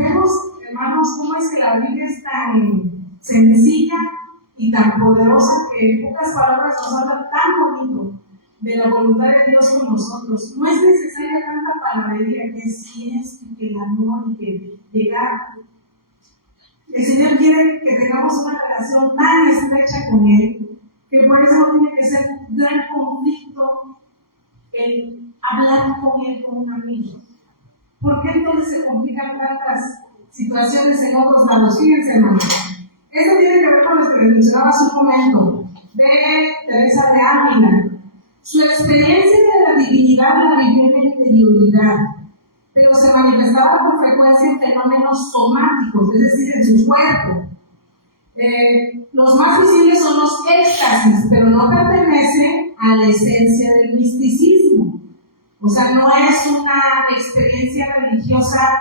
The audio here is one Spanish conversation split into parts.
vemos, hermanos, cómo es que la Biblia es tan sencilla y tan poderosa que en pocas palabras nos habla tan bonito de la voluntad de Dios con nosotros. No es necesaria tanta palabrería, que si es, que el amor y que llegar. El Señor quiere que tengamos una relación tan estrecha con Él, que por eso no tiene que ser gran conflicto el hablar con Él como un amigo. ¿Por qué entonces se complican tantas situaciones en otros lados? Fíjense, hermanos. Esto tiene que ver con lo que les mencionaba hace un momento, de Teresa de Ávila. Su experiencia de la divinidad la vivió en la interioridad, pero se manifestaba con frecuencia en fenómenos somáticos, es decir, en su cuerpo. Los más visibles son los éxtasis, pero no pertenece a la esencia del misticismo. O sea, no es una experiencia religiosa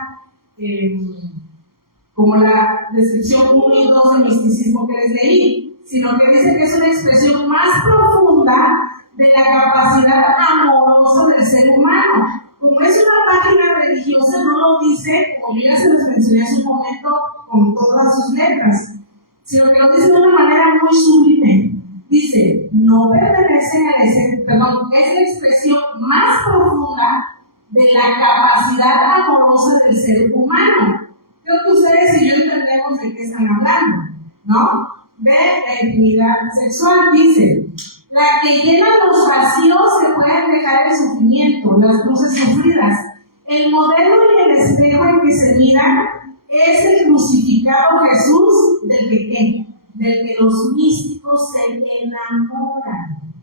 como la descripción 1 y 2 del misticismo que les leí, sino que dice que es una expresión más profunda de la capacidad amorosa del ser humano. Como es una página religiosa, no lo dice, como yo ya se los mencioné hace un momento, con todas sus letras, sino que lo dice de una manera muy sublime. Dice, no pertenecen a ese, perdón, es la expresión más profunda de la capacidad amorosa del ser humano. Creo que ustedes y yo entendemos de qué están hablando, ¿no? De la intimidad sexual, dice. La que llena los vacíos se pueden dejar el sufrimiento, las cruces sufridas. El modelo y el espejo en que se mira es el crucificado Jesús del que los místicos se enamoran.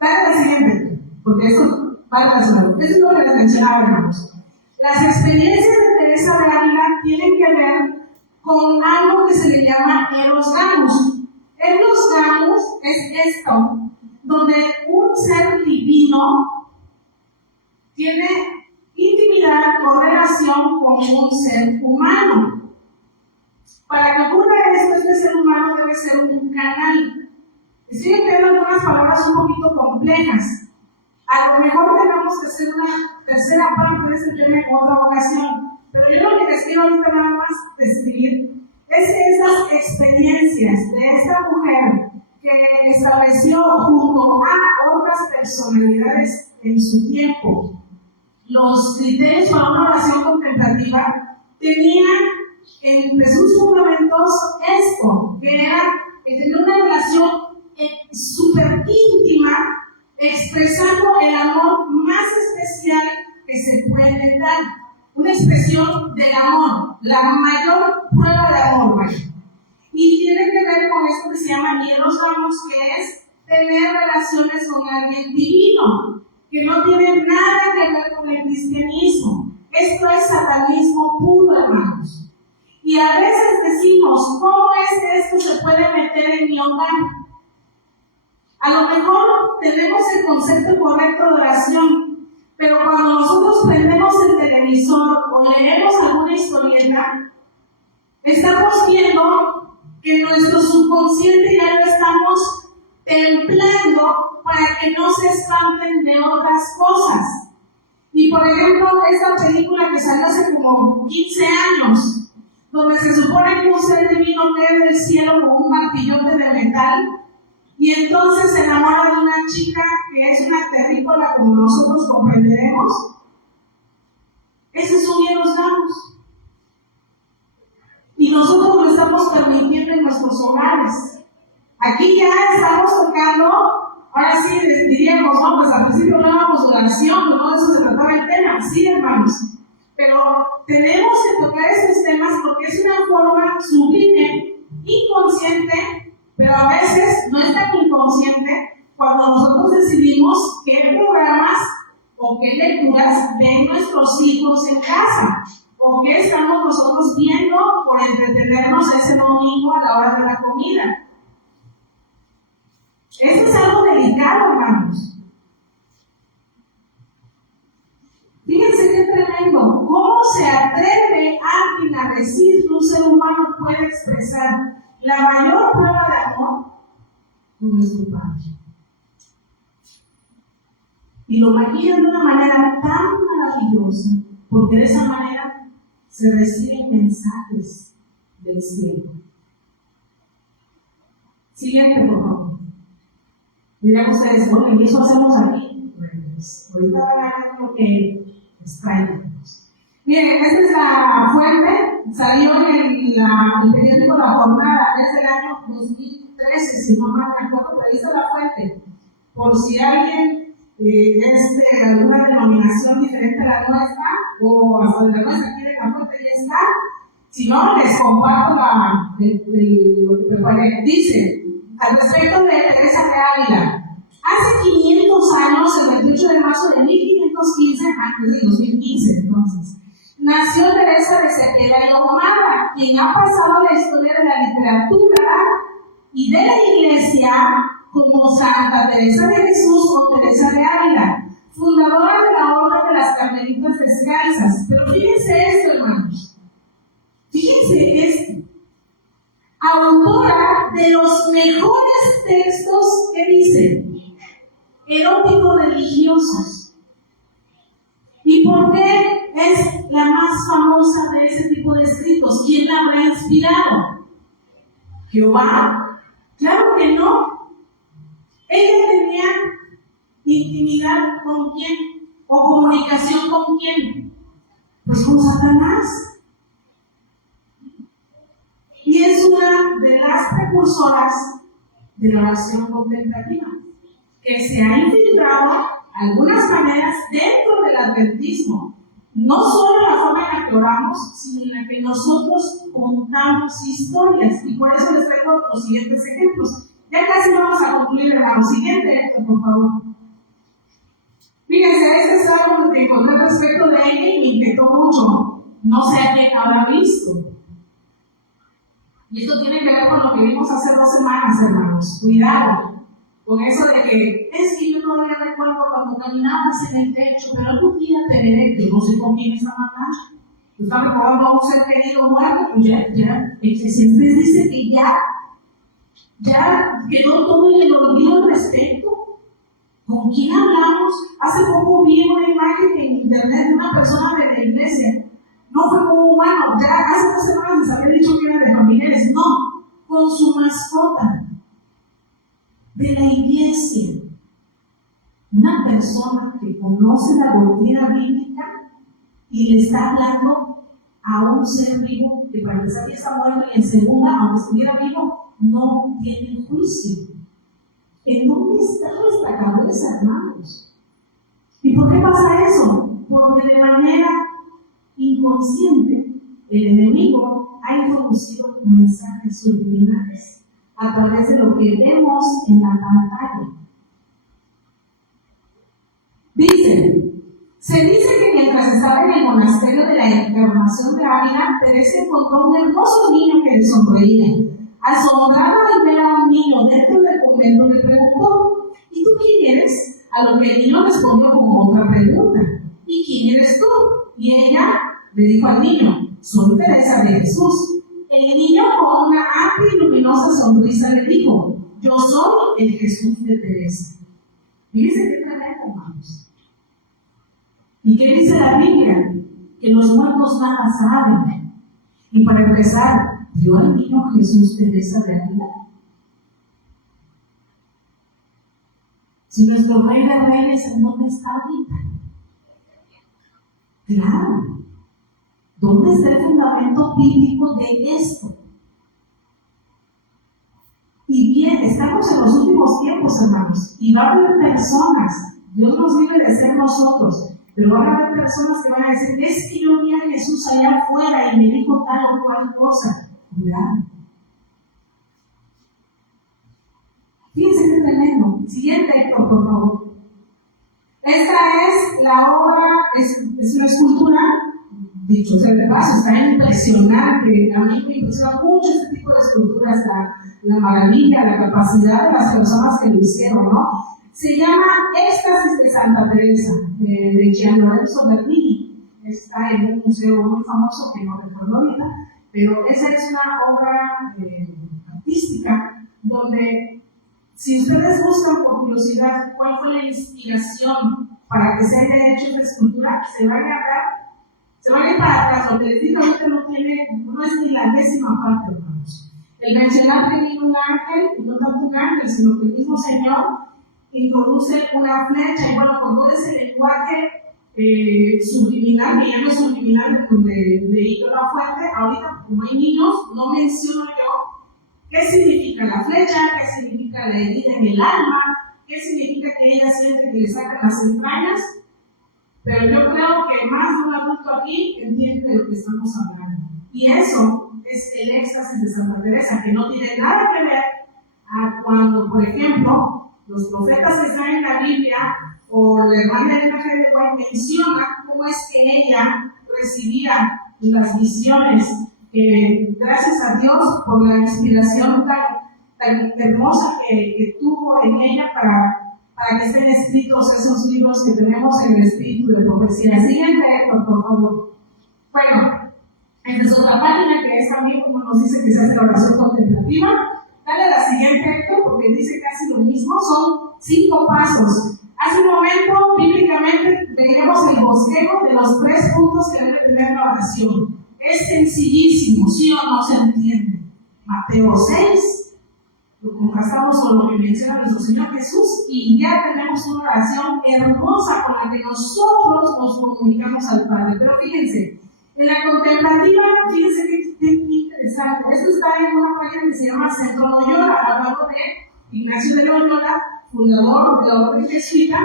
Dale la siguiente, porque eso va relacionado. Eso es lo que les mencionaba, hermanos. Las experiencias de Teresa de Ávila tienen que ver con algo que se le llama Eros Gamos. Eros Gamos es esto, donde un ser divino tiene intimidad o relación con un ser humano. Para que ocurra esto, este ser humano debe ser un canal. Estoy empleando algunas palabras un poquito complejas. A lo mejor tengamos que hacer una tercera parte de este tema en otra ocasión, pero yo lo que les quiero ahorita nada más describir es esas experiencias de esta mujer que estableció junto a otras personalidades en su tiempo los criterios para una oración contemplativa, tenían entre sus fundamentos esto, que era tener una relación súper íntima, expresando el amor más especial que se puede dar, una expresión del amor, la mayor prueba de amor, ¿vale? Y tiene que ver con esto que se llama Eros Gamos, que es tener relaciones con alguien divino, que no tiene nada que ver con el cristianismo. Esto es satanismo puro, hermanos. Y a veces decimos, ¿cómo es que esto se puede meter en mi hogar? A lo mejor tenemos el concepto correcto de oración, pero cuando nosotros prendemos el televisor o leemos alguna historieta, estamos viendo que nuestro subconsciente ya lo estamos templando para que no se espanten de otras cosas. Y por ejemplo, esta película que salió hace como 15 años, donde se supone que un ser divino cae del cielo con un martillote de metal, y entonces se enamora de una chica que es una terrícola, como nosotros comprenderemos. Ese es un Eros Gamos. Y nosotros lo estamos permitiendo en nuestros hogares. Aquí ya estamos tocando, ahora sí diríamos, no, pues al principio hablábamos de oración, no de eso se trataba el tema, sí, hermanos. Pero tenemos que tocar estos temas porque es una forma sublime, inconsciente, pero a veces no es tan inconsciente cuando nosotros decidimos qué programas o qué lecturas ven nuestros hijos en casa, o qué estamos nosotros viendo por entretenernos ese domingo a la hora de la comida. Esto es algo delicado, hermanos. Fíjense qué tremendo. ¿Cómo se atreve alguien a decir que un ser humano puede expresar la mayor prueba de amor con nuestro Padre? Y lo maquillan de una manera tan maravillosa, porque de esa manera se reciben mensajes del cielo. Siguiente, por favor. Dirán ustedes, bueno, ¿y eso hacemos aquí? Pues, ahorita van a ver lo que les traigo. Miren, esta es la fuente, salió en el periódico La Jornada, es del año 2013, si no mal recuerdo, pero dice la fuente. Por si alguien es de alguna denominación diferente a la nuestra, o hasta de la nuestra quiere la fuente, ya está. Si no, les comparto lo que preparé. Dice, al respecto de Teresa de Ávila, hace 500 años, el 28 de marzo de 1515, antes de 2015 entonces, nació Teresa de Cepeda y Ahumada, quien ha pasado la historia de la literatura y de la Iglesia como Santa Teresa de Jesús o Teresa de Ávila, fundadora de la Orden de las Carmelitas Descalzas. Pero fíjense esto, hermanos. Fíjense esto. Autora de los mejores textos que dicen eróticos religiosos. ¿Y por qué es la más famosa de ese tipo de escritos? ¿Quién la habrá inspirado? ¿Jehová? Claro que no. Ella tenía intimidad con quién, o comunicación con quién, pues con Satanás. Y es una de las precursoras de la oración contemplativa, que se ha infiltrado algunas maneras dentro del adventismo, no solo en la forma en la que oramos, sino en la que nosotros contamos historias. Y por eso les traigo los siguientes ejemplos. Ya casi vamos a concluir, hermano. Siguiente, Héctor, por favor. Fíjense, este es algo que encontré respecto de ella y me inquietó mucho. No sé a quién habrá visto. Y esto tiene que ver con lo que vimos hace 2 semanas, hermanos. Cuidado con eso de que es que yo todavía recuerdo cuando caminabas en el techo, pero algún día te veré. Yo no sé con quién está matando. Tú estás recordando a un ser querido muerto, pues ya, el que siempre dice que ya quedó todo en el olvido al respecto. ¿Con quién hablamos? Hace poco vi una imagen en internet de una persona de la iglesia. No fue como humano, ya hace 2 semanas les había dicho que era de familiares. No, con su mascota de la iglesia. Una persona que conoce la doctrina bíblica y le está hablando a un ser vivo que para empezar ya está muerto y en segunda, aunque estuviera vivo, no tiene juicio. ¿En dónde está nuestra cabeza, hermanos? ¿Y por qué pasa eso? Porque de manera inconsciente el enemigo ha introducido mensajes subliminales a través de lo que vemos en la pantalla. Se dice que mientras estaba en el monasterio de la Encarnación de Ávila, Teresa encontró un hermoso niño que le sonreía. Asombrada al ver a un niño dentro del convento, le preguntó: ¿y tú quién eres? A lo que el niño respondió con otra pregunta: ¿y quién eres tú? Y ella le dijo al niño: soy Teresa de Jesús. El niño, con una amplia y luminosa sonrisa, le dijo: yo soy el Jesús de Teresa. Fíjense qué tremendo, hermanos. ¿Y qué dice la Biblia? Que los muertos nada saben. Y para empezar, ¿vio al niño Jesús Teresa de Ávila? Si nuestro Rey de Reyes, ¿en dónde está ahorita? Claro. ¿Dónde está el fundamento bíblico de esto? Y bien, estamos en los últimos tiempos, hermanos, y va a haber personas, Dios nos libre de ser nosotros, pero van a haber personas que van a decir: es que yo vi a Jesús allá afuera y me dijo tal o cual cosa. Cuidado. Fíjense qué tremendo. Siguiente, Héctor, por favor. Esta es la obra, es una escultura, dicho sea de paso, está impresionante. A mí me impresiona mucho este tipo de esculturas, la maravilla, la capacidad de las personas que lo hicieron, ¿no? Se llama Éxtasis de Santa Teresa, de Gian Lorenzo Bernini. Está en un museo muy famoso que no recuerdo ahorita, pero esa es una obra artística donde, si ustedes buscan por curiosidad cuál fue la inspiración para que se haya hecho esta escultura, se van a dar Se van a ir para atrás, lo que les digo ahorita no es ni la 10ª parte, hermanos. El mencionar que vino un ángel, y no tanto un ángel, sino que el mismo Señor introduce una flecha, y bueno, con todo ese lenguaje subliminal, que ya no es subliminal de leí la fuente, ahorita como hay niños, no menciono yo qué significa la flecha, qué significa la herida en el alma, qué significa que ella siente que le sacan las entrañas, pero yo creo que más de un adulto aquí entiende de lo que estamos hablando. Y eso es el éxtasis de Santa Teresa, que no tiene nada que ver a cuando, por ejemplo, los profetas que están en la Biblia o la hermana de G. de White mencionan cómo es que ella recibía las visiones, que gracias a Dios por la inspiración tan hermosa que tuvo en ella para que estén escritos esos libros que tenemos en el espíritu de profecía. Siguiente, Héctor, por favor. Bueno, en su otra página, que es también como nos dice que se hace la oración contemplativa, dale a la siguiente, Héctor, porque dice casi lo mismo. Son 5 pasos. Hace un momento, bíblicamente, veíamos el bosquejo de los 3 puntos que debe tener la oración. Es sencillísimo, ¿sí o no se entiende? Mateo 6, lo contrastamos con lo que menciona nuestro Señor Jesús, y ya tenemos una oración hermosa con la que nosotros nos comunicamos al Padre. Pero fíjense, en la contemplativa, fíjense qué interesante. Esto está en una página que se llama Centro Loyola, hablando de Ignacio de Loyola, fundador de la orden jesuita,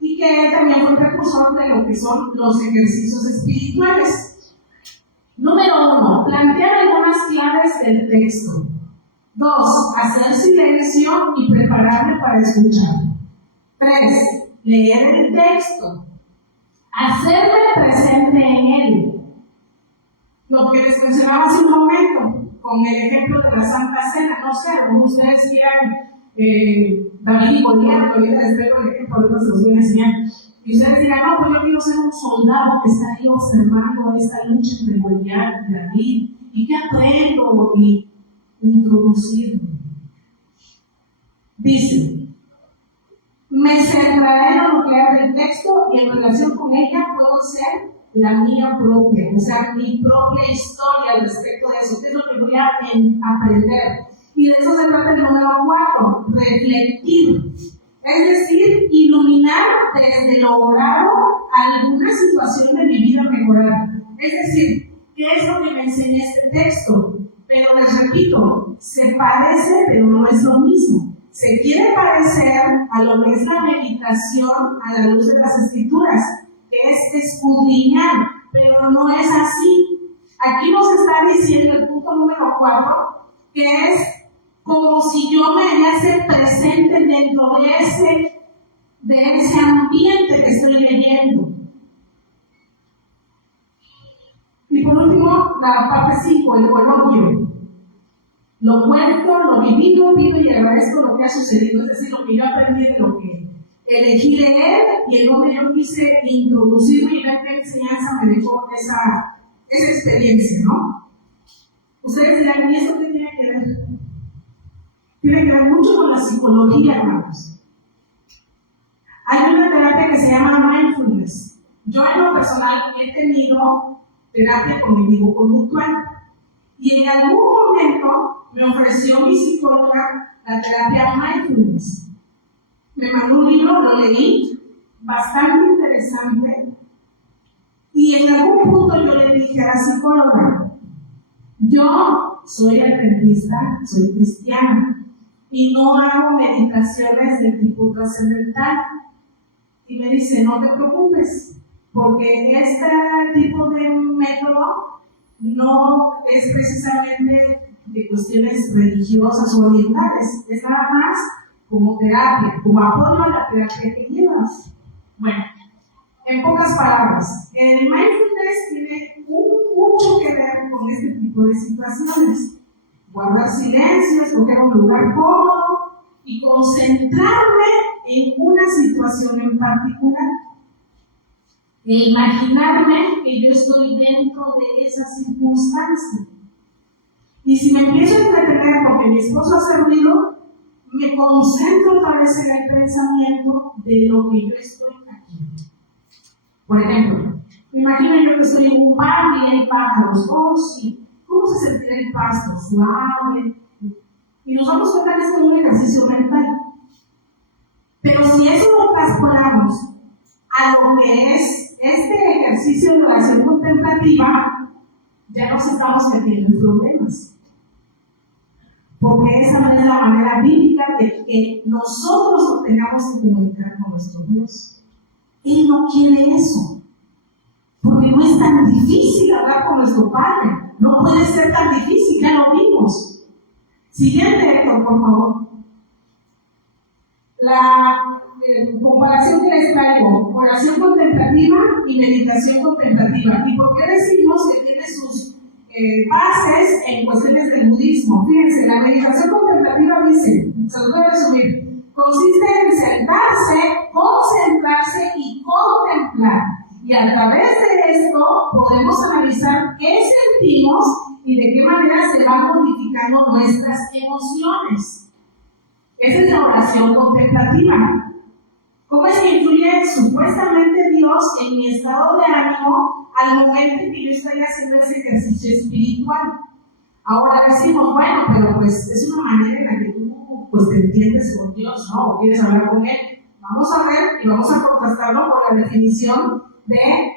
y que él también fue precursor de lo que son los ejercicios espirituales. Número 1, plantear algunas claves del texto. 2, hacer silencio y prepararme para escuchar. 3, leer el texto. Hacerme presente en él. Lo que les mencionaba hace un momento, con el ejemplo de la Santa Cena, no sé, como ustedes quieran, David y Goliat, ahorita les traigo el ejemplo, ahorita se los voy a enseñar. Y ustedes dirán, no, pues yo quiero ser un soldado que está ahí observando esta lucha entre Goliat y David, y qué aprendo, y introducirlo. Dice, me centraré en lo nuclear del texto y en relación con ella puedo ser la mía propia, o sea, mi propia historia al respecto de eso, que es lo que voy a aprender. Y de eso se trata el número 4, refletir. Es decir, iluminar desde lo orado alguna situación de mi vida mejorada. Es decir, ¿qué es lo que me enseña este texto? Pero les repito, se parece, pero no es lo mismo. Se quiere parecer a lo que es la meditación a la luz de las Escrituras, que es escudriñar, pero no es así. Aquí nos está diciendo el punto número 4, que es como si yo me hallase presente dentro de ese ambiente que estoy leyendo. Y por último, la parte 5, el coloquio. Lo cuento, lo vivido, pido y agradezco lo que ha sucedido, es decir, lo que yo aprendí de lo que elegí leer y en donde yo quise introducirme y ver qué enseñanza me dejó esa experiencia, ¿no? Ustedes dirán, ¿y esto qué tiene que ver? Tiene que ver mucho con la psicología, hermanos. Hay una terapia que se llama mindfulness. Yo en lo personal he tenido terapia cognitivo-conductual y en algún momento me ofreció mi psicóloga la terapia mindfulness. Me mandó un libro, lo leí, bastante interesante, y en algún punto yo le dije a la psicóloga, yo soy adventista, soy cristiana, y no hago meditaciones de tipo trascendental. Y me dice, no te preocupes, porque este tipo de método no es precisamente de cuestiones religiosas o orientales, es nada más como terapia, como apoyo a la terapia que llevas. Bueno, en pocas palabras, el mindfulness tiene mucho que ver con este tipo de situaciones. Guardar silencio, escoger un lugar cómodo y concentrarme en una situación en particular. E imaginarme que yo estoy dentro de esa circunstancia. Y si me empiezo a entretener porque mi esposo hace ruido, me concentro otra vez en el pensamiento de lo que yo estoy aquí. Por ejemplo, Me imagino yo que estoy en un parque y hay pájaros. Oh, sí. ¿Cómo se sentirá el pasto? Suave. Y nos damos cuenta que es un ejercicio mental. Pero si eso lo traspolamos a lo que es este ejercicio de oración contemplativa, ya nos estamos metiendo en problemas. Porque esa no es la manera bíblica de que nosotros nos tengamos que comunicar con nuestro Dios. Él no quiere eso. Porque no es tan difícil hablar con nuestro Padre. No puede ser tan difícil, ya lo vimos. Siguiente, Héctor, por favor. La comparación que les traigo, oración contemplativa y meditación contemplativa. ¿Y por qué decimos que tiene sus bases en cuestiones del budismo? Fíjense, la meditación contemplativa dice, se los voy a resumir, consiste en sentarse, concentrarse y contemplar. Y a través de esto podemos analizar qué sentimos y de qué manera se van modificando nuestras emociones. Esa es la oración contemplativa. ¿Cómo es que influye supuestamente Dios en mi estado de ánimo al momento en que yo estoy haciendo ese ejercicio espiritual? Ahora decimos, bueno, pero pues es una manera en la que tú pues te entiendes con Dios, ¿no? O quieres hablar con Él. Vamos a ver y vamos a contrastarlo con la definición de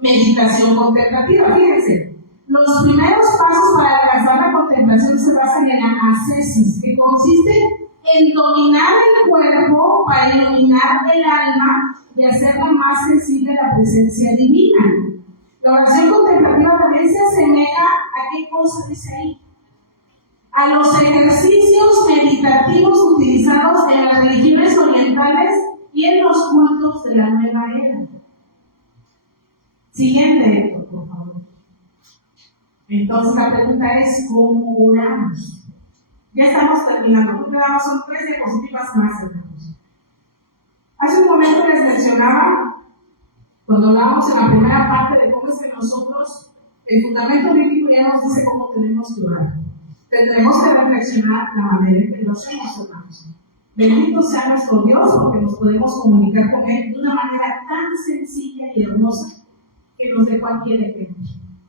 meditación contemplativa. Fíjense, los primeros pasos para alcanzar la contemplación se basan en la ascesis, que consiste en dominar el cuerpo para iluminar el alma y hacerlo más sensible a la presencia divina. La oración contemplativa también se asemeja a qué cosa dice ahí. A los ejercicios meditativos utilizados en las religiones orientales y en los cultos de la nueva era. Siguiente, Héctor, por favor. Entonces la pregunta es, ¿cómo oramos? Ya estamos terminando. Creo que son 3 diapositivas más, hermanos. Hace un momento les mencionaba, cuando hablábamos en la primera parte de cómo es que nosotros, el fundamento bíblico ya nos dice cómo tenemos que orar. Tendremos que reflexionar la manera en que lo hacemos, hermanos. Bendito sea nuestro Dios, porque nos podemos comunicar con Él de una manera tan sencilla y hermosa que nos dé cualquier ejemplo.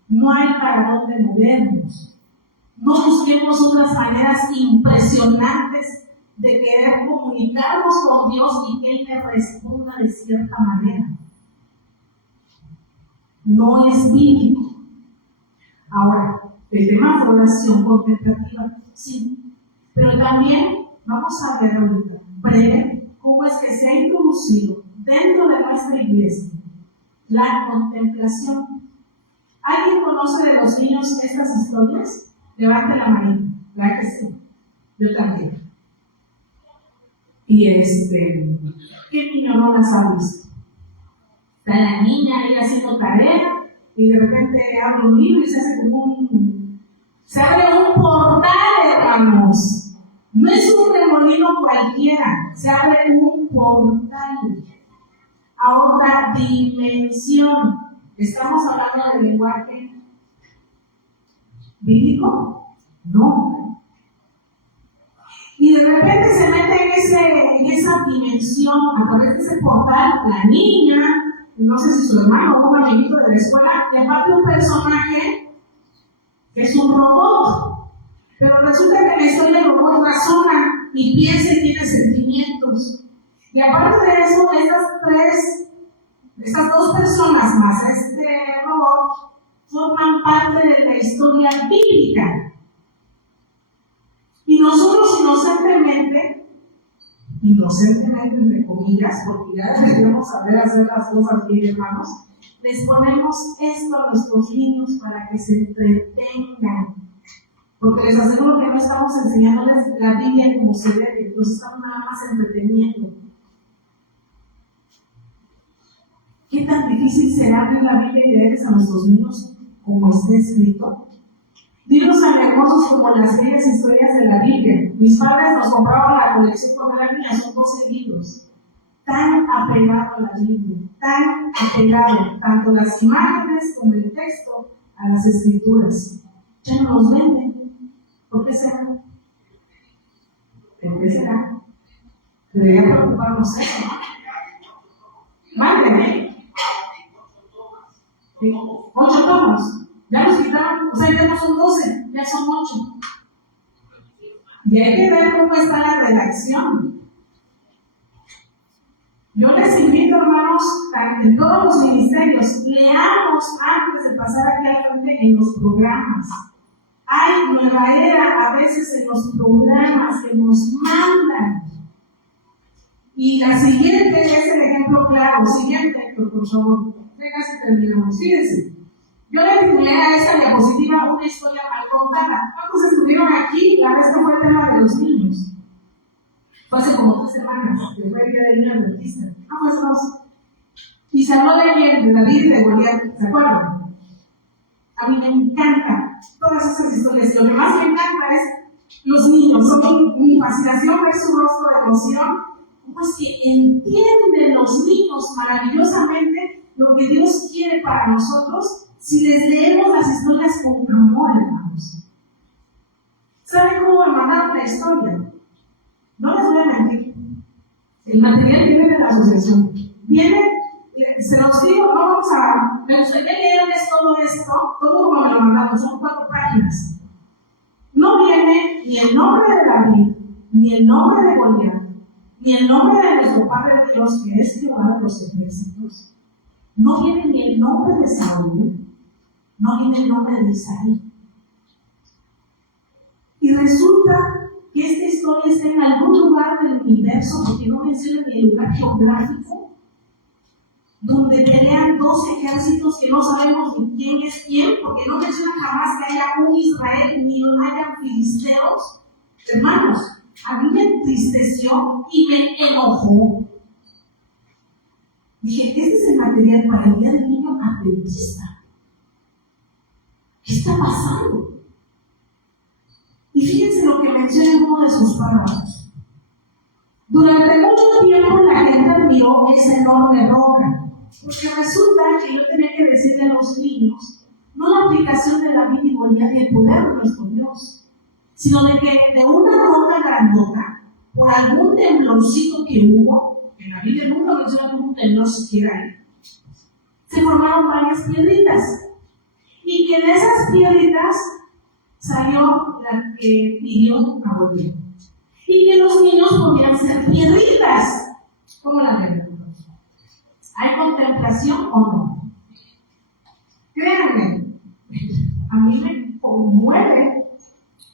No hay para dónde movernos. No busquemos otras maneras impresionantes de querer comunicarnos con Dios y que Él me responda de cierta manera. No es bíblico. Ahora, el tema de oración contemplativa, sí, pero también vamos a ver ahorita, breve, cómo es que se ha introducido dentro de nuestra iglesia la contemplación. ¿Alguien conoce de los niños estas historias? Levante la manita, ¿verdad que sí? Yo también. Y ¿qué niño no las ha visto? Está la niña ahí haciendo tarea y de repente abre un libro y se hace como se abre un portal, hermanos. No es un remolino cualquiera, se abre un portal a otra dimensión. ¿Estamos hablando de lenguaje bíblico? No. Y de repente se mete en esa dimensión, a través de ese portal, la niña, no sé si su hermano o un amiguito de la escuela, y aparte un personaje que es un robot. Pero resulta que en la historia el robot razona y piensa y tiene sentimientos. Y aparte de eso, estas 2 personas más este robot forman parte de la historia bíblica. Y nosotros inocentemente entre comillas, porque ya debemos saber hacer las cosas bien, hermanos, les ponemos esto a nuestros niños para que se entretengan. Porque les aseguro que no estamos enseñándoles la Biblia como se debe, los estamos nada más entreteniendo. ¿Qué tan difícil será abrir la Biblia y leerles a nuestros niños como está escrito? Libros tan hermosos como las bellas historias de la Biblia. Mis padres nos compraban la colección cuando era niña, son 12 libros. Tan apegado a la Biblia, tan apegado, tanto las imágenes como el texto, a las escrituras. Ya no los venden. ¿Por qué será? ¿Por qué será? Debería preocuparnos eso, ¿no? Mándeme. Digo, 8 tomos. Ya los quitaron, o sea, ya no son 12, ya son 8. Y hay que ver cómo está la redacción. Yo les invito, hermanos, en todos los ministerios, leamos antes de pasar aquí al frente en los programas. Hay nueva era a veces en los programas que nos mandan. Y la siguiente es el ejemplo claro. Siguiente, por favor. Ya casi terminamos. Fíjense. Yo le titulé a esta diapositiva una historia mal contada. ¿Cuántos estuvieron aquí la vez que fue el tema de los niños? Fue hace como 2 semanas, que fue el día del niño adventista. Pues 2. Y se habló de David y de Goliat, ¿se acuerdan? A mí me encanta todas esas historias. Lo que más me encanta es los niños. Son mi fascinación ver su rostro de emoción. Pues que entienden los niños maravillosamente lo que Dios quiere para nosotros si les leemos las historias con amor, hermanos. ¿Saben cómo me mandaron la historia? No les voy a mentir. El material viene de la asociación. Viene, se los digo, no vamos a. Me gustaría leerles todo esto, todo como me lo mandaron, son 4 páginas. No viene ni el nombre de David, ni el nombre de Goliat, ni el nombre de nuestro Padre Dios, que es Jehová de los ejércitos. No viene ni el nombre de Saúl, no viene el nombre de Isaí. Y resulta que esta historia está en algún lugar del universo, porque no menciona ni el lugar geográfico, donde pelean 2 ejércitos que no sabemos ni quién es quién, porque no menciona jamás que haya un Israel ni haya filisteos. Hermanos, a mí me entristeció y me enojó. Dije, este es el material para el día del niño adventista. ¿Qué está pasando? Y fíjense lo que menciona en uno de sus párrafos. Durante mucho tiempo la gente admiró esa enorme roca, porque resulta que yo tenía que decirle a los niños, no la aplicación de la Biblia y Goliat y el poder de nuestro Dios, sino de que de una roca grandota, por algún temblorcito que hubo, en la Biblia nunca menciona un temblor siquiera, se formaron varias piedritas. Y que de esas piedritas salió la que pidió a Goliat. Y que los niños podían ser piedritas. ¿Cómo la ven? ¿Hay contemplación o no? Créanme, a mí me conmueve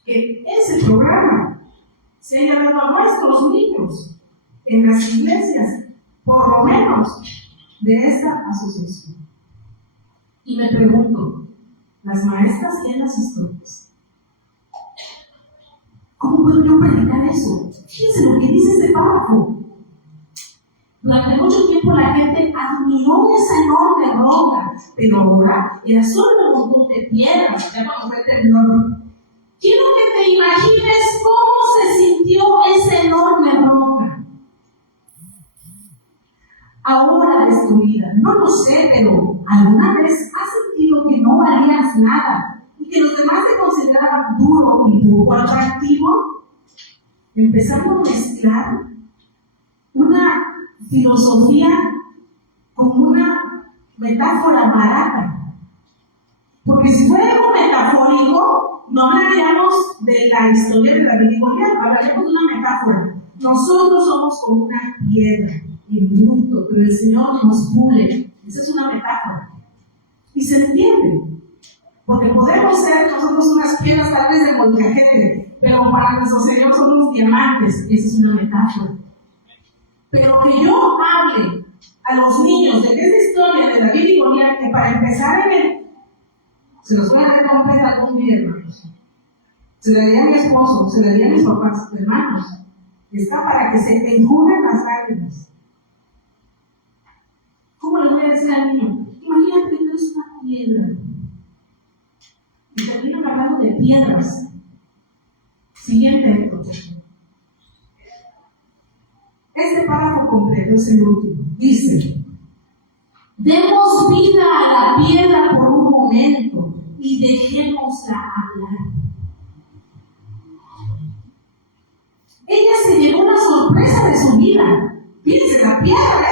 que ese programa se haya dado a nuestros niños en las iglesias, por lo menos de esta asociación. Y me pregunto, las maestras en las historias, ¿cómo puedo yo predicar eso? Fíjense lo que dice este párrafo. Durante mucho tiempo la gente admiró esa enorme roca, pero ahora era solo un montón de piedras. Ya cuando fue el temblor, quiero que te imagines cómo se sintió esa enorme roca. Ahora destruida, no lo sé, pero ¿alguna vez has sentido que no valías nada y que los demás te consideraban duro y poco atractivo? Empezando a mezclar una filosofía con una metáfora barata. Porque si fuera algo metafórico, no hablaríamos de la historia de David y Goliat, hablaríamos de una metáfora. Nosotros somos como una piedra en bruto, pero el Señor nos pule. Esa es una metáfora. Y se entiende. Porque podemos ser nosotros unas piedras tal vez de molcajete, pero para nuestro Señor somos diamantes. Esa es una metáfora. Pero que yo hable a los niños de esa historia de David y Goliat, que para empezar en el... Se los voy a dar completa algún día, hermanos. Se la daría a mi esposo, se la daría a mis papás, hermanos. Está para que se enjuguen las lágrimas. ¿Cómo le voy a decir al niño? Imagínate que es una piedra. Y terminan hablando de piedras. Siguiente, este párrafo completo es el último. Dice: demos vida a la piedra por un momento y dejémosla hablar. Ella se llevó una sorpresa de su vida. Fíjense, la piedra,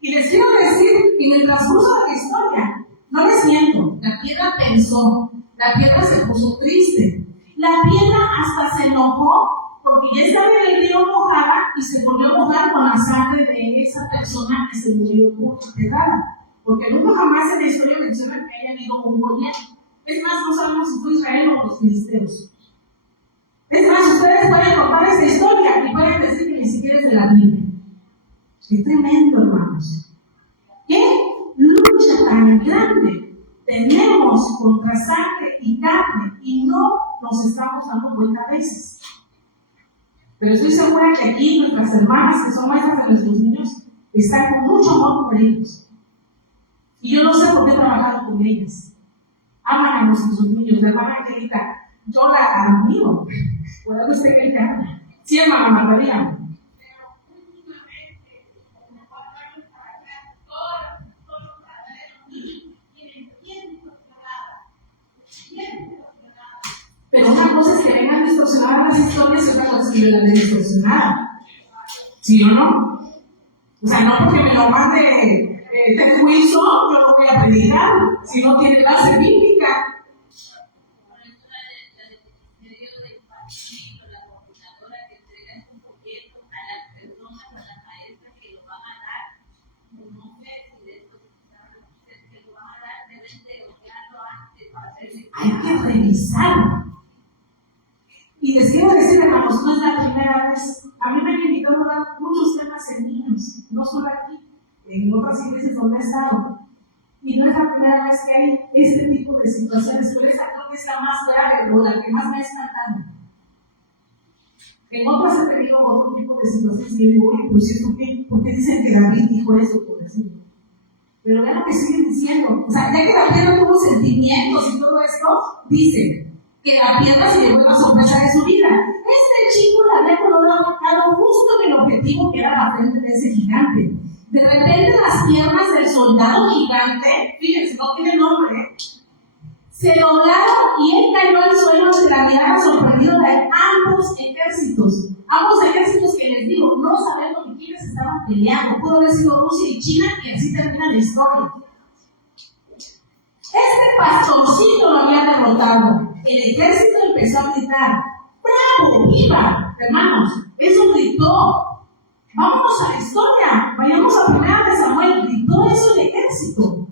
Y les quiero decir, en el transcurso de la historia, No les miento, la piedra pensó, la piedra se puso triste, la piedra hasta se enojó porque ya estaba en el río mojada y se volvió a mojar con la sangre de esa persona que se murió pedrada. Porque nunca jamás en la historia mencionan que haya habido un Goliat. Es más, no sabemos si fue Israel o los filisteos. Es más, ustedes pueden contar esa historia y pueden decir que ni siquiera es de la Biblia. Qué tremendo, hermanos. Qué lucha tan grande tenemos contra sangre y carne y no nos estamos dando cuenta a veces. Pero estoy segura que aquí nuestras hermanas que son maestras de nuestros niños están con mucho amor por ellos. Y yo no sé por qué he trabajado con ellas. Aman a nuestros niños. La hermana Angelita, yo la admiro. Por algo esté que ella. Sí, hermana Margarita. Pero una cosa es que vengan distorsionadas las historias y otra cosa es que me las den distorsionadas. ¿Sí o no? O sea, no porque me lo mande Ted Wilson, yo no voy a predicar, si no tiene base bíblica. Hay que revisar. Y les quiero decir, hermanos, no es la primera vez. A mí me han invitado a dar muchos temas en niños, no solo aquí, en otras iglesias donde he estado. Y no es la primera vez que hay este tipo de situaciones, pero esa creo que es la más grave o la que más me ha espantado. En otras he tenido otro tipo de situaciones y yo digo, oye, pues ¿por qué dicen que David dijo eso? Por decirlo. Pero vean lo que siguen diciendo. O sea, ya que la piedra tuvo sentimientos y todo esto, dice que la piedra se llevó la sorpresa de su vida. Este chico la había colocado justo en el objetivo que era la frente de ese gigante. De repente las piernas del soldado gigante, fíjense, no tiene nombre, se doblaron y él cayó al suelo ante la mirada sorprendida de ambos ejércitos. Ambos ejércitos que les digo, no sabemos ni quiénes estaban peleando. Pudo haber sido Rusia y China y así termina la historia. Este pastorcito lo había derrotado. El ejército empezó a gritar, ¡bravo, viva! Hermanos, eso gritó. Vámonos a la historia. Vayamos a 1 de Samuel. Gritó eso el ejército.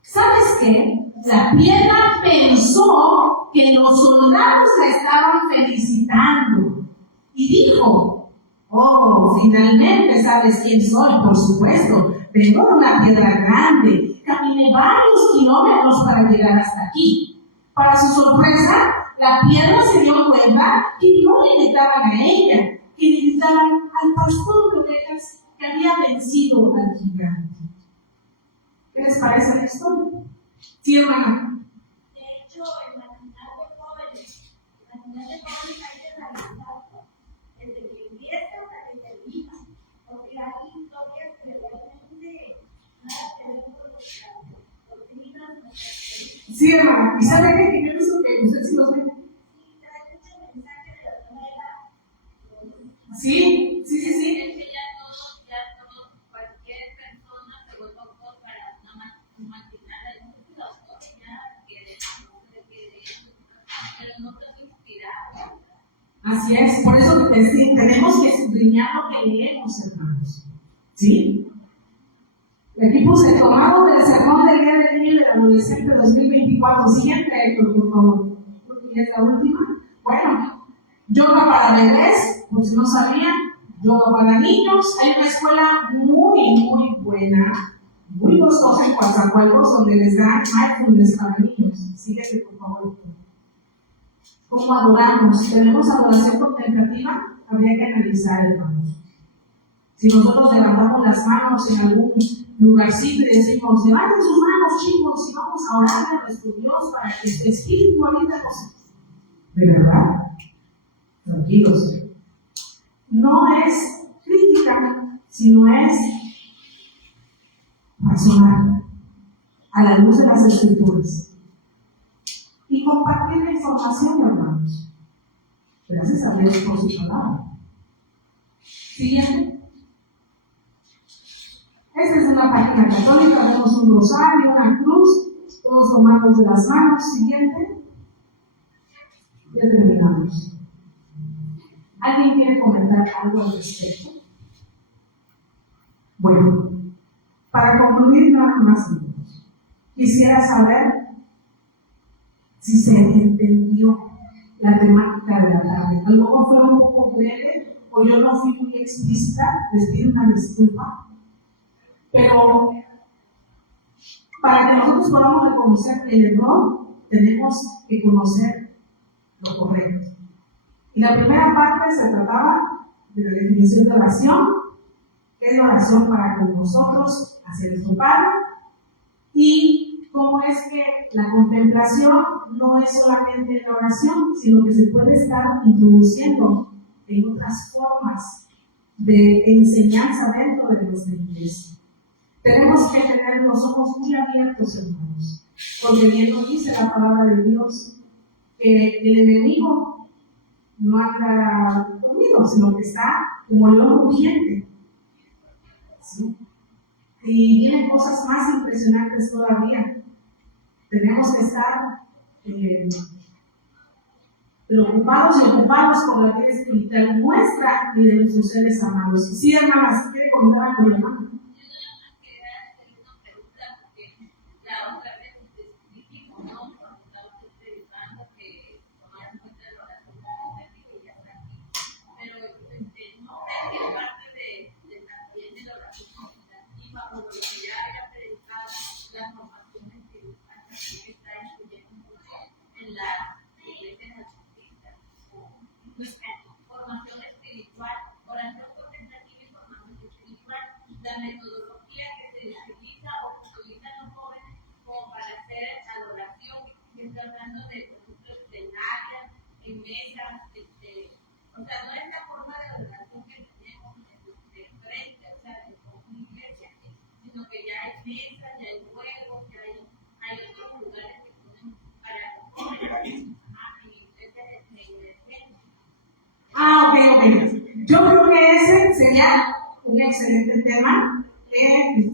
¿Sabes qué? La piedra pensó que los soldados la estaban felicitando. Y dijo, oh, finalmente sabes quién soy, por supuesto. Vengo de una piedra grande. Caminé varios kilómetros para llegar hasta aquí. Para su sorpresa, la piedra se dio cuenta que no le gritaban a ella, que le gritaban al pastor de ovejas que había vencido al gigante. ¿Qué les parece la historia? Sí, hermana. De hecho, en la comunidad de jóvenes hay que realizarlo desde que empieza hasta que termina, porque hay historias que realmente nada que ver con los doctrinas. Sí, hermana. ¿Y sabe qué? Yo pienso que usted sí los ve. Sí, trae mucho mensaje de la manera. Sí. Cualquier persona se vuelve autor para una maquinaria de un autor ya que pero no te inspirado. Así es, por eso tenemos que escudriñar lo que leemos, hermanos. ¿Sí? Aquí puse tomado del sermón del Día del Niño y del Adolescente 2024. Siguiente, Héctor, por favor. Porque es la última. Bueno, yoga para bebés, por si no sabían, yoga para niños. Hay una escuela muy buena, muy costosa en Coatzacoalcos, donde les dan mindfulness para niños. Síguete, por favor. ¿Cómo adoramos? ¿Tenemos adoración contemplativa? Habría que analizar, hermanos. Si nosotros levantamos las manos en algún lugarcito y decimos, levanten sus manos, chicos, y vamos a orar a nuestro Dios para que su espíritu habite cosas. ¿De verdad? Tranquilos. No es crítica, sino es asomar a la luz de las Escrituras y compartir la información, hermanos. Gracias a Dios por su palabra. Siguiente. Esta es una página católica, vemos un rosario, una cruz, todos tomados de las manos. Siguiente. Ya terminamos. ¿Alguien quiere comentar algo al respecto? Bueno, para concluir nada más, quisiera saber si se entendió la temática de la tarde. A lo mejor fue un poco breve o yo no fui muy explícita, les pido una disculpa, pero para que nosotros podamos reconocer el error, tenemos que conocer lo correcto. Y la primera parte se trataba de la definición de oración, que es la oración para con nosotros, hacia nuestro Padre, y cómo es que la contemplación no es solamente la oración, sino que se puede estar introduciendo en otras formas de enseñanza dentro de nuestra iglesia. Tenemos que tener los ojos muy abiertos, hermanos, porque bien nos dice la palabra de Dios que el enemigo no anda dormido, sino que está como león rugiente. ¿Sí? Y vienen cosas más impresionantes todavía. Tenemos que estar preocupados y ocupados con la vida espiritual nuestra y de nuestros seres amados. Sí, hermana, si quiere comentar algo, hermana. Formación espiritual, oración contemplativa y formación espiritual, la metodología que se utiliza o que utilizan los jóvenes como para hacer adoración, que estoy hablando de productos plenarias, en mesas, o sea, no es la forma de adoración que tenemos de frente, o sea, de una iglesia, sino que ya hay mesas, ya hay juegos, ya hay otros lugares que ponen para jóvenes. Ok. Yo creo que ese sería un excelente tema.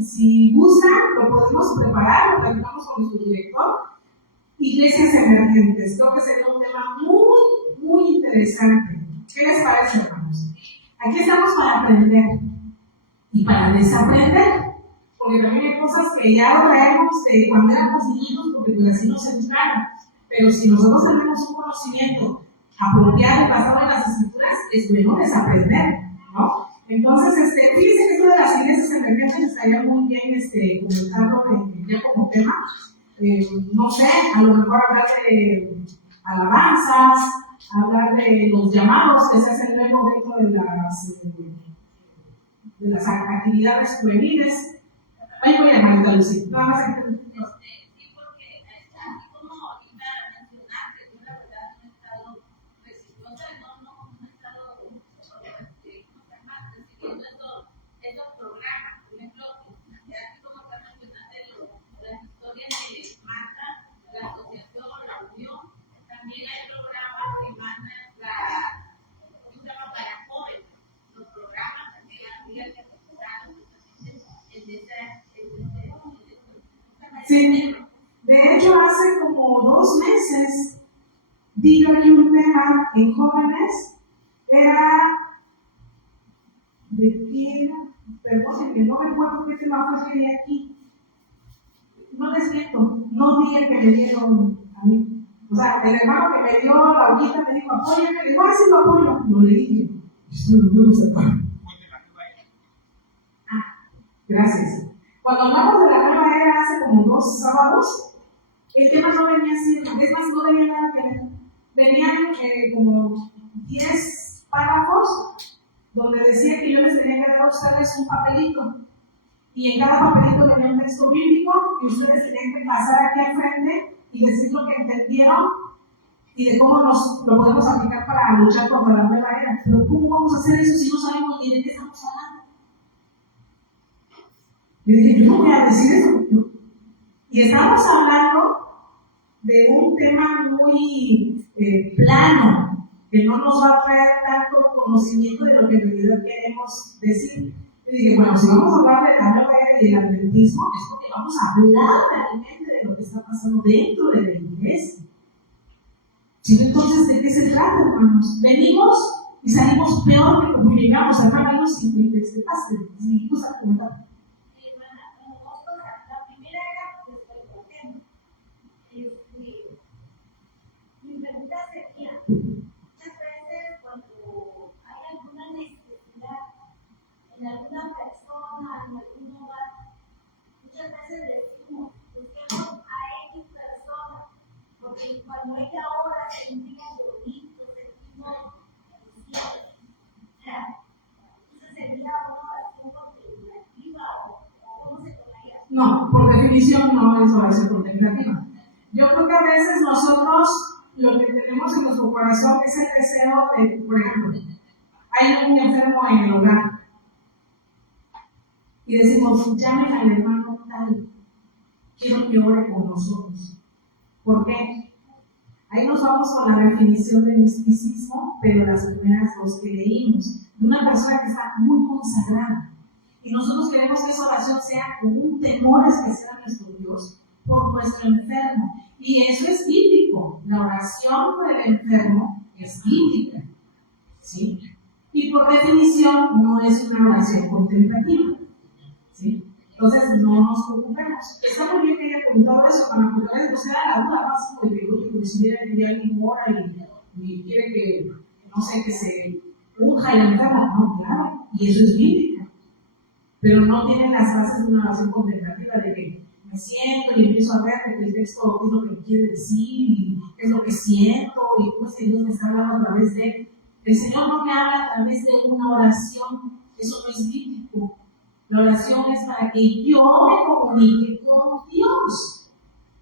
Si gustan, lo podemos preparar, lo platicamos con nuestro director. Iglesias emergentes. Creo que sería un tema muy interesante. ¿Qué les parece, hermanos? Aquí estamos para aprender y para desaprender, porque también hay cosas que ya traemos de cuando éramos niños, porque pues así nos educaron. Pero si nosotros tenemos un conocimiento apropiado y basado en las escrituras, es bueno desaprender, ¿no? Entonces, fíjense que esto de las iglesias emergentes estaría muy bien comentarlo ya como tema. No sé, a lo mejor hablar de alabanzas, hablar de los llamados que se hacen luego dentro de las actividades juveniles. Ahí voy a llamar a Lucía. Nada más que sí, de hecho hace como 2 meses vi aquí un tema en jóvenes, era de qué era, perdón, que no recuerdo qué tema fue que vi aquí. No les miento, no di el que me dieron a mí. O sea, el hermano que me dio la hojita me dijo, apóyame, le digo, sí lo apoyo. No le dije, gracias. Cuando hablamos de la nueva era hace como 2 sábados, el tema no venía así, es más, no tenía nada que ver. Venían como 10 párrafos donde decía que yo les tenía que dar a ustedes un papelito. Y en cada papelito venía un texto bíblico y ustedes tenían que pasar aquí al frente y decir lo que entendieron y de cómo lo podemos aplicar para luchar contra la nueva era. Pero ¿cómo vamos a hacer eso si no sabemos ni de qué estamos hablando? Yo dije, yo no voy a decir eso. ¿No? Y estamos hablando de un tema muy plano, que no nos va a traer tanto conocimiento de lo que en realidad queremos decir. Y dije, bueno, si vamos a hablar de la nueva era y del adventismo, es porque vamos a hablar realmente de lo que está pasando dentro de la iglesia. ¿Sí? Entonces, ¿de qué se trata, hermanos? Venimos y salimos peor que como llegamos, hermanos, sin que te pase. Seguimos a preguntar. La primera era, pues, el tema. Mi pregunta sería, muchas veces cuando hay alguna necesidad en alguna persona, en algún hogar, muchas veces decimos, busquemos a X persona, porque cuando ella ora sentimos bonito, sentimos felicidad. Entonces sería una oración contemplativa o cómo se tomaría. No, por definición no es oración contemplativa. Yo creo que a veces nosotros lo que tenemos en nuestro corazón es el deseo de, por ejemplo, hay un enfermo en el hogar y decimos, llamen al hermano tal, quiero que ore con nosotros. ¿Por qué? Ahí nos vamos con la definición de misticismo, pero las primeras dos que leímos, de una persona que está muy consagrada. Y nosotros queremos que esa oración sea con un temor especial a nuestro Dios por nuestro enfermo. Y eso es bíblico. La oración por el enfermo es bíblica. ¿Sí? Y por definición no es una oración contemplativa. ¿Sí? Entonces no nos preocupemos. Está muy bien que haya preguntado eso, para que no sea la duda básica de que, oye, si viene alguien mora y quiere que, no sé, que se unja el enfermo. No, claro, y eso es bíblica. Pero no tiene las bases de una oración contemplativa de que me siento y empiezo a ver que el texto es lo que quiere decir y es lo que siento y cómo es que Dios me está hablando a través de... El Señor no me habla a través de una oración, eso no es bíblico. La oración es para que yo me comunique con Dios.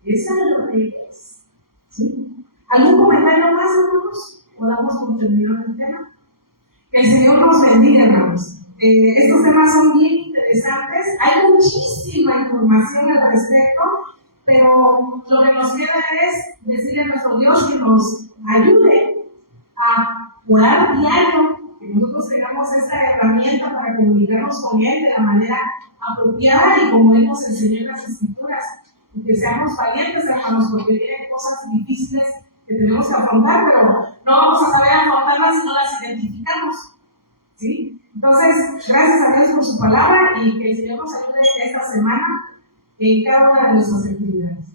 Esa es lo que es. ¿Sí? ¿Algún comentario más, hermanos? ¿O damos por terminado el tema? Que el Señor nos bendiga, hermanos. Estos temas son bien interesantes. Hay muchísima información al respecto, pero lo que nos queda es decirle a nuestro Dios que nos ayude a orar diario, que nosotros tengamos esta herramienta para comunicarnos con Él de la manera apropiada y como Él nos enseñó en las Escrituras. Y que seamos valientes, hermanos, porque vienen cosas difíciles que tenemos que afrontar, pero no vamos a saber afrontarlas si no las identificamos. ¿Sí? Entonces, gracias a Dios por su palabra y que el Señor nos ayude esta semana en cada una de nuestras actividades.